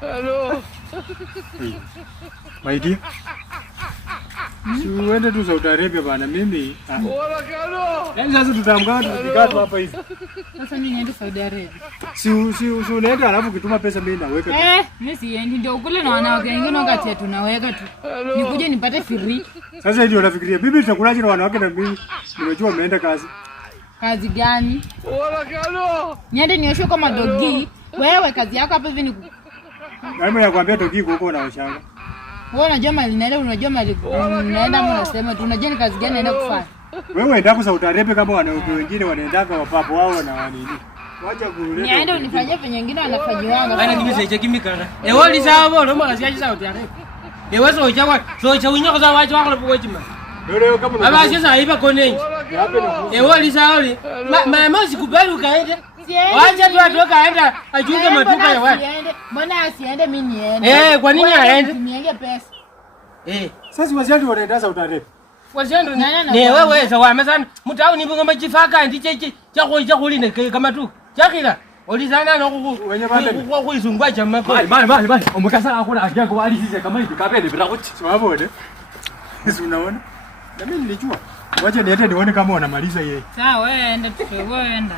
Hello. My dear. Si uende tu Saudi Arabia bana mimi. Bora kalo. Yaani sasa tutaamka tukikaa hapa hivi. Sasa mimi niende Saudi Arabia. Si unaenda alafu kituma pesa mimi naweka. Mimi siendi ndio kule na wanawake wengine wakati tunaweka tu. Nikuje nipate free. Sasa ndio nafikiria bibi tutakulaje na wanawake na mimi? Unajua umeenda kazi. Kazi gani? Bora kalo. Niende nioshe kama dogi. Wewe kazi yako hapa hivi ni Mimi nakwambia dogi huko na ushanga. wewe unajua mali naenda, unajua mali naenda, mnasema tu unajua ni kazi gani naenda kufanya. Wewe unaenda kwa Saudi Arabia kama wanawake wengine wanaenda kwa wapapo wao na wanini. Wacha kuleta. Niende unifanyie venye wengine wanafanyiwanga. Bana kimi seche kimikara. Wali sawa lo mara siaje Saudi Arabia. Wewe so cha winyo za wacho wako lopo jima. Leo kama Aba sasa hiba konenji. Wali sawa li. Mama sikubali ukaende. Wacha tu atoka aenda ajuke matuka ya watu. Mbona asiende mimi niende? Kwa nini aende? Nienge pesa. Sasa wasiandi wanaenda Saudi Arabia. Wazendo ni wewe sawa mesana mutao ni ngoma chifaka ndiche cha kuline kama tu. Chakila olizana no ku kuizungwa chama ko. Mali. Umekasa hakuna ajia kwa hali sisi kama hivi kapende bila kuti. Sababu si unaona? Na mimi nilijua. Wacha niende nione kama wanamaliza yeye. Sawa, wewe enda tu, wewe enda.